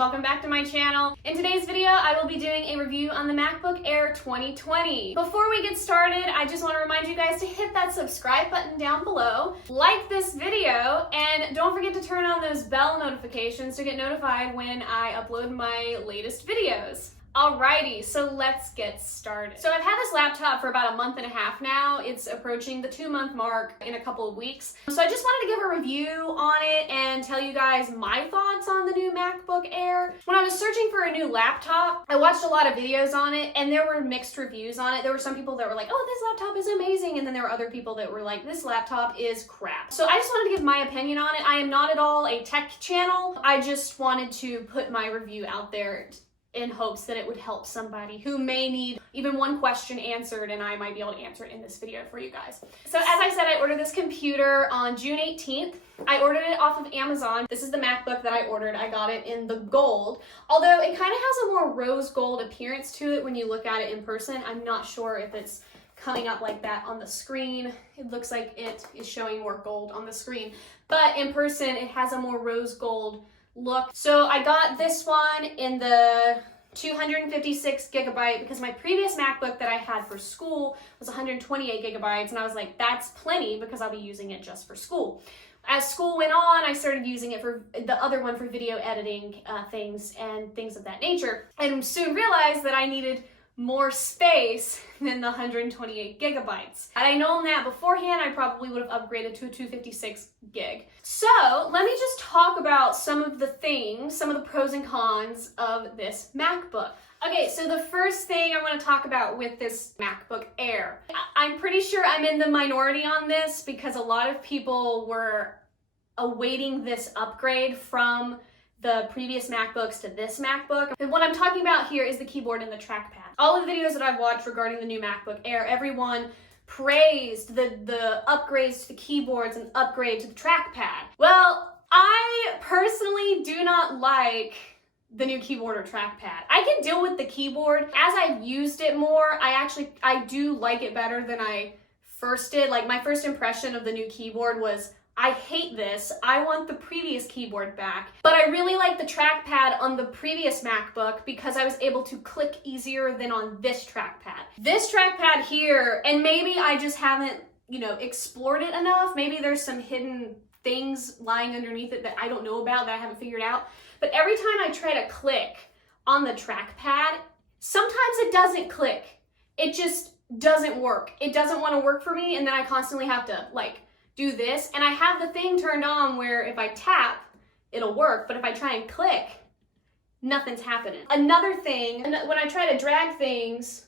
welcome back to my channel. In today's video, I will be doing a review on the MacBook Air 2020. Before we get started, I just want to remind you guys to hit that subscribe button down below, like this video, and don't forget to turn on those bell notifications to get notified when I upload my latest videos. Alrighty, so let's get started. So I've had this laptop for about a month and a half now. It's approaching the 2-month mark in a couple of weeks. So I just wanted to give a review on it and tell you guys my thoughts on the new MacBook Air. When I was searching for a new laptop, I watched a lot of videos on it and there were mixed reviews on it. There were some people that were like, oh, this laptop is amazing. And then there were other people that were like, this laptop is crap. So I just wanted to give my opinion on it. I am not at all a tech channel. I just wanted to put my review out there in hopes that it would help somebody who may need even one question answered, and I might be able to answer it in this video for you guys. So as I said, I ordered this computer on June 18th. I ordered it off of Amazon. This is the MacBook that I ordered. I got it in the gold, although it kind of has a more rose gold appearance to it when you look at it in person. I'm not sure if it's coming up like that on the screen. It looks like it is showing more gold on the screen, but in person it has a more rose gold look. So I got this one in the 256 gigabyte because my previous MacBook that I had for school was 128 gigabytes, and I was like, that's plenty because I'll be using it just for school. As school went on, I started using it for the other one for video editing things and things of that nature, and soon realized that I needed more space than the 128 gigabytes. Had I known that beforehand, I probably would have upgraded to a 256 gig. So let me just talk about some of the things, some of the pros and cons of this MacBook. Okay, so the first thing I want to talk about with this MacBook Air, I'm pretty sure I'm in the minority on this because a lot of people were awaiting this upgrade from the previous MacBooks to this MacBook. And what I'm talking about here is the keyboard and the trackpad. All of the videos that I've watched regarding the new MacBook Air, everyone praised the upgrades to the keyboards and upgrade to the trackpad. Well, I personally do not like the new keyboard or trackpad. I can deal with the keyboard. As I've used it more, I do like it better than I first did. Like, my first impression of the new keyboard was, I hate this, I want the previous keyboard back. But I really like the trackpad on the previous MacBook because I was able to click easier than on this trackpad. This trackpad here, and maybe I just haven't, explored it enough. Maybe there's some hidden things lying underneath it that I don't know about that I haven't figured out. But every time I try to click on the trackpad, sometimes it doesn't click. It just doesn't work. It doesn't want to work for me, and then I constantly have to do this, and I have the thing turned on where if I tap, it'll work, but if I try and click, nothing's happening. Another thing, when I try to drag things,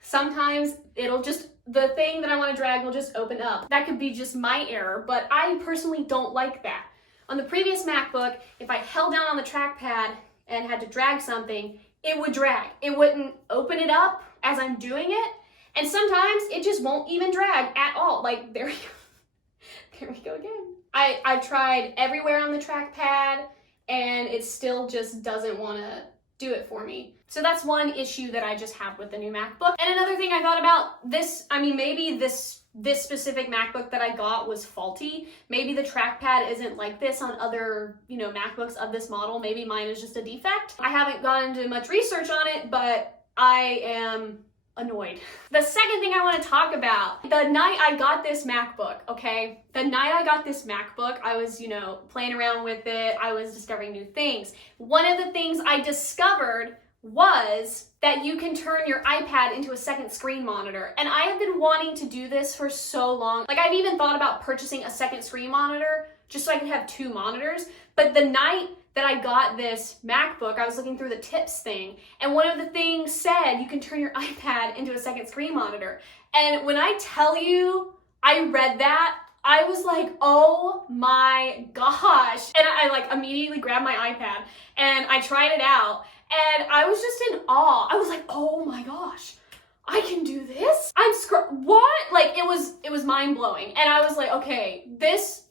sometimes the thing that I want to drag will just open up. That could be just my error, but I personally don't like that. On the previous MacBook, if I held down on the trackpad and had to drag something, it would drag. It wouldn't open it up as I'm doing it, and sometimes it just won't even drag at all. There we go again. I tried everywhere on the trackpad and it still just doesn't want to do it for me. So that's one issue that I just have with the new MacBook. And another thing I thought about this, maybe this specific MacBook that I got was faulty. Maybe the trackpad isn't like this on other, MacBooks of this model. Maybe mine is just a defect. I haven't gone into much research on it, but I am annoyed. The second thing I want to talk about, the night I got this MacBook, okay? The night I got this MacBook, I was, playing around with it. I was discovering new things. One of the things I discovered was that you can turn your iPad into a second screen monitor. And I have been wanting to do this for so long. I've even thought about purchasing a second screen monitor just so I could have 2 monitors. But the night that I got this MacBook, I was looking through the tips thing, and one of the things said you can turn your iPad into a second screen monitor. And when I tell you I read that, I was like, oh my gosh. And I immediately grabbed my iPad and I tried it out, and I was just in awe. I was like, oh my gosh, I can do this? What? It was mind-blowing. And I was like, okay, this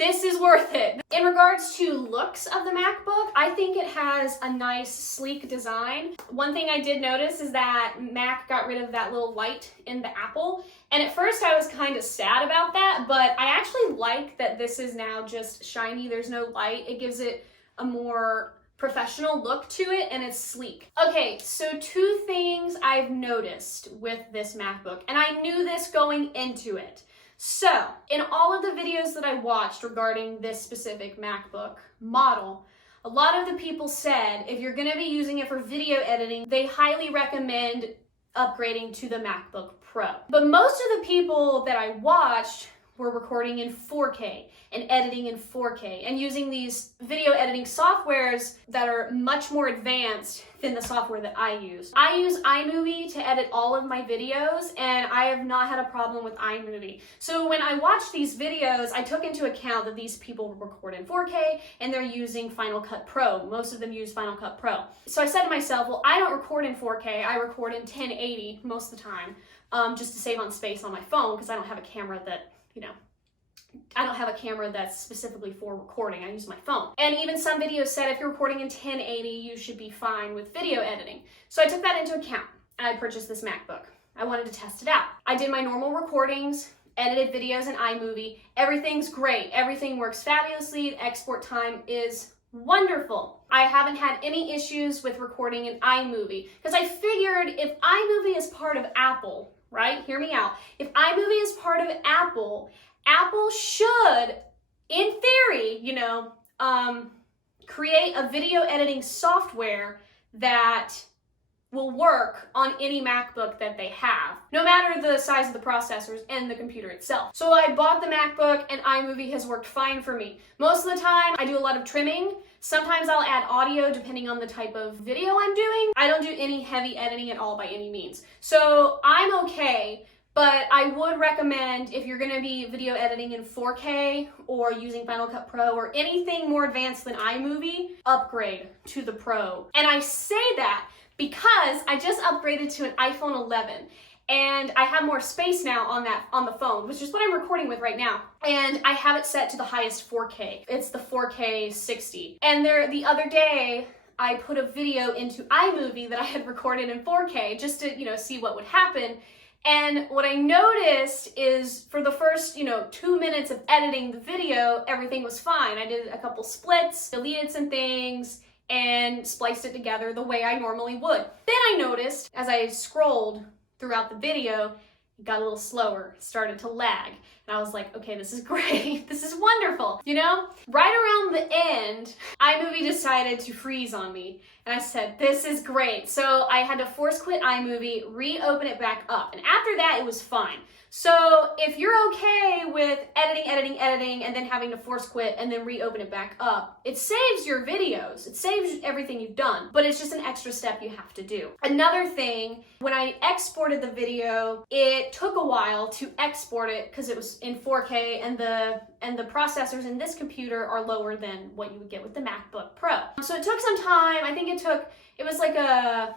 is worth it. In regards to looks of the MacBook, I think it has a nice, sleek design. One thing I did notice is that Mac got rid of that little light in the Apple, and at first I was kind of sad about that, but I actually like that this is now just shiny. There's no light. It gives it a more professional look to it, and it's sleek. Okay, so 2 things I've noticed with this MacBook, and I knew this going into it. So, in all of the videos that I watched regarding this specific MacBook model, a lot of the people said if you're gonna be using it for video editing, they highly recommend upgrading to the MacBook Pro. But most of the people that I watched were recording in 4K and editing in 4K and using these video editing softwares that are much more advanced than the software that I use. I use iMovie to edit all of my videos, and I have not had a problem with iMovie. So when I watched these videos, I took into account that these people record in 4K and they're using Final Cut Pro. Most of them use Final Cut Pro. So I said to myself, well, I don't record in 4K, I record in 1080 most of the time, just to save on space on my phone, because I don't have a camera that, you know, I don't have a camera that's specifically for recording. I use my phone. And even some videos said if you're recording in 1080, you should be fine with video editing. So I took that into account and I purchased this MacBook. I wanted to test it out. I did my normal recordings, edited videos in iMovie. Everything's great. Everything works fabulously. The export time is wonderful. I haven't had any issues with recording in iMovie because I figured if iMovie is part of Apple, right? Hear me out. If iMovie is part of Apple, Apple should, in theory, you know, create a video editing software that will work on any MacBook that they have, no matter the size of the processors and the computer itself. So I bought the MacBook and iMovie has worked fine for me. Most of the time, I do a lot of trimming. Sometimes I'll add audio depending on the type of video I'm doing. I don't do any heavy editing at all by any means. So I'm okay. But I would recommend if you're gonna be video editing in 4K or using Final Cut Pro or anything more advanced than iMovie, upgrade to the Pro. And I say that because I just upgraded to an iPhone 11 and I have more space now on the phone, which is what I'm recording with right now. And I have it set to the highest 4K. It's the 4K 60. And the other day, I put a video into iMovie that I had recorded in 4K just to, you know, see what would happen. And what I noticed is for the first, 2 minutes of editing the video, everything was fine. I did a couple splits, deleted some things, and spliced it together the way I normally would. Then I noticed as I scrolled throughout the video, it got a little slower, started to lag. And I was like, okay, this is great. This is wonderful. You know, right around the end, iMovie decided to freeze on me. And I said, this is great. So I had to force quit iMovie, reopen it back up. And after that, it was fine. So if you're okay with editing, and then having to force quit and then reopen it back up, it saves your videos. It saves everything you've done, but it's just an extra step you have to do. Another thing, when I exported the video, it took a while to export it because it was in 4K and the processors in this computer are lower than what you would get with the MacBook Pro. So it took some time. I think it was like a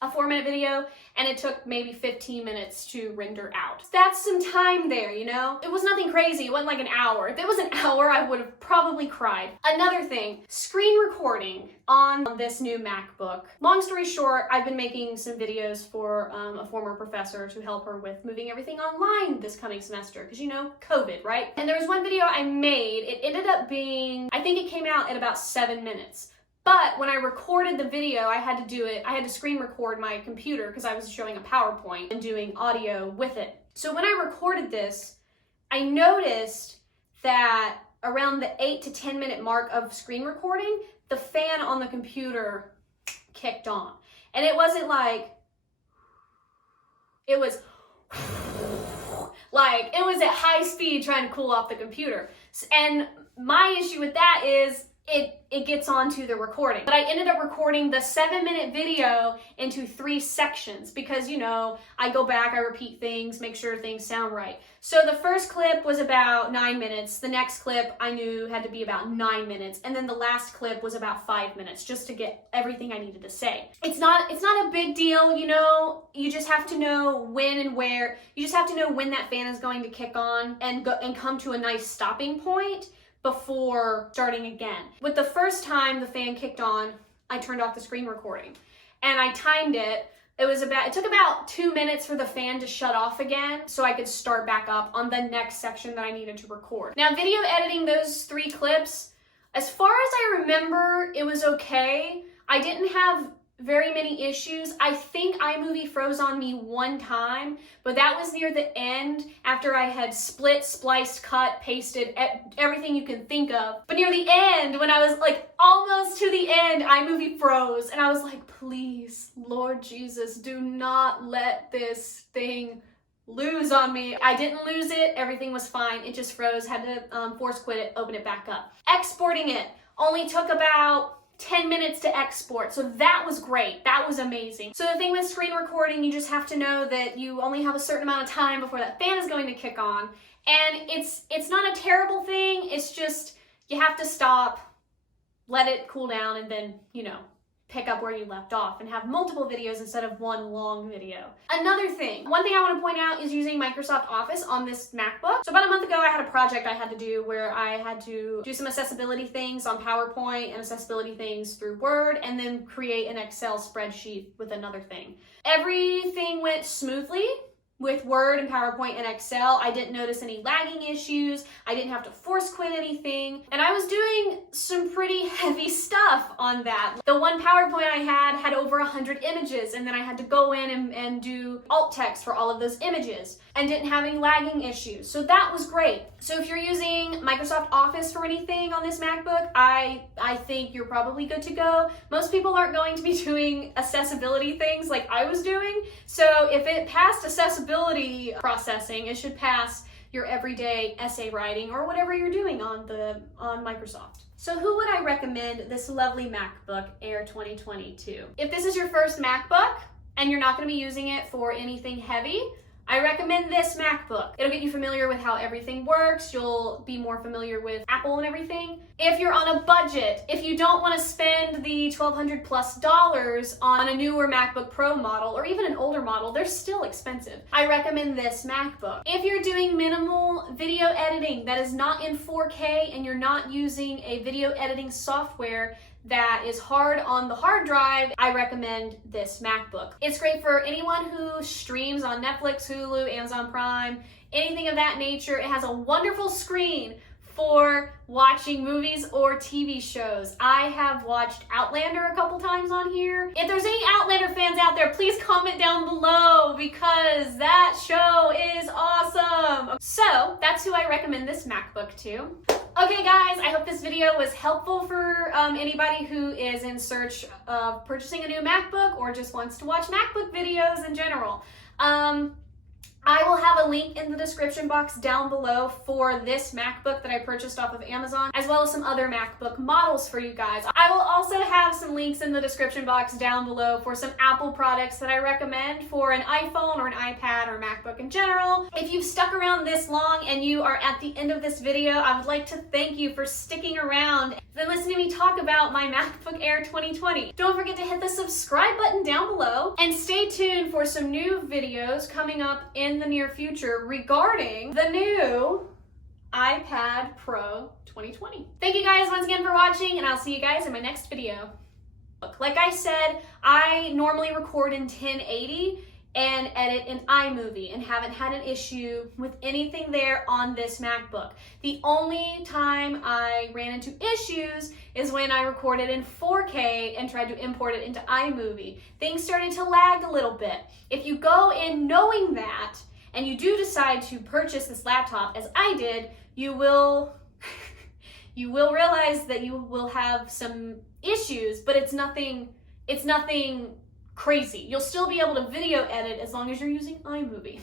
4-minute video, and it took maybe 15 minutes to render out. That's some time there, you know? It was nothing crazy. It wasn't like an hour. If it was an hour, I would have probably cried. Another thing, screen recording on this new MacBook. Long story short, I've been making some videos for a former professor to help her with moving everything online this coming semester, because COVID, right? And there was one video I made. It ended up being, I think it came out at about 7 minutes. But when I recorded the video, I had to screen record my computer because I was showing a PowerPoint and doing audio with it. So when I recorded this, I noticed that around the 8 to 10 minute mark of screen recording, the fan on the computer kicked on. And it wasn't like, it was like, it was at high speed trying to cool off the computer. And my issue with that is, it gets onto the recording. But I ended up recording the 7-minute video into 3 sections because, I go back, I repeat things, make sure things sound right. So the first clip was about 9 minutes. The next clip I knew had to be about 9 minutes. And then the last clip was about 5 minutes just to get everything I needed to say. It's not a big deal, you just have to know when and where. You just have to know when that fan is going to kick on and come to a nice stopping point before starting again. With the first time the fan kicked on, I turned off the screen recording and I timed it. It took about 2 minutes for the fan to shut off again so I could start back up on the next section that I needed to record. Now, video editing those 3 clips, As far as I remember, it was okay. I didn't have very many issues. I think iMovie froze on me one time, but that was near the end after I had split, spliced, cut, pasted, everything you can think of. But near the end, when I was like almost to the end, iMovie froze and I was like, please, Lord Jesus, do not let this thing lose on me. I didn't lose it, everything was fine. It just froze, had to force quit it, open it back up. Exporting it only took about 10 minutes to export, so that was great. That was amazing. So the thing with screen recording, you just have to know that you only have a certain amount of time before that fan is going to kick on. And it's not a terrible thing, it's just you have to stop, let it cool down, and then, you know, pick up where you left off and have multiple videos instead of one long video. Another thing, one thing I want to point out is using Microsoft Office on this MacBook. So about a month ago, I had a project I had to do where I had to do some accessibility things on PowerPoint and accessibility things through Word, and then create an Excel spreadsheet with another thing. Everything went smoothly with Word and PowerPoint and Excel. I didn't notice any lagging issues. I didn't have to force quit anything. And I was doing some pretty heavy stuff on that. The one PowerPoint I had over 100 images, and then I had to go in and do alt text for all of those images, and didn't have any lagging issues. So that was great. So if you're using Microsoft Office for anything on this MacBook, I think you're probably good to go. Most people aren't going to be doing accessibility things like I was doing. So if it passed accessibility processing, it should pass your everyday essay writing or whatever you're doing on Microsoft. So who would I recommend this lovely MacBook Air 2020 to? If this is your first MacBook and you're not going to be using it for anything heavy, I recommend this MacBook. It'll get you familiar with how everything works. You'll be more familiar with Apple and everything. If you're on a budget, if you don't want to spend the $1,200+ on a newer MacBook Pro model or even an older model, they're still expensive. I recommend this MacBook. If you're doing minimal video editing that is not in 4K and you're not using a video editing software that is hard on the hard drive, I recommend this MacBook. It's great for anyone who streams on Netflix, Hulu, Amazon Prime, anything of that nature. It has a wonderful screen for watching movies or TV shows. I have watched Outlander a couple times on here. If there's any Outlander fans out there, please comment down below because that show is awesome. So that's who I recommend this MacBook to. Okay guys, I hope this video was helpful for anybody who is in search of purchasing a new MacBook or just wants to watch MacBook videos in general. I will have a link in the description box down below for this MacBook that I purchased off of Amazon, as well as some other MacBook models for you guys. I will also have some links in the description box down below for some Apple products that I recommend for an iPhone or an iPad or MacBook in general. If you've stuck around this long and you are at the end of this video, I would like to thank you for sticking around and listening to me talk about my MacBook Air 2020. Don't forget to hit the subscribe button down below and stay tuned for some new videos coming up in the near future regarding the new iPad Pro 2020. Thank you guys once again for watching, and I'll see you guys in my next video. Like I said, I normally record in 1080 and edit in iMovie and haven't had an issue with anything there on this MacBook. The only time I ran into issues is when I recorded in 4K and tried to import it into iMovie. Things started to lag a little bit. If you go in knowing that and you do decide to purchase this laptop, as I did, you will realize that you will have some issues, but it's nothing crazy. You'll still be able to video edit as long as you're using iMovie.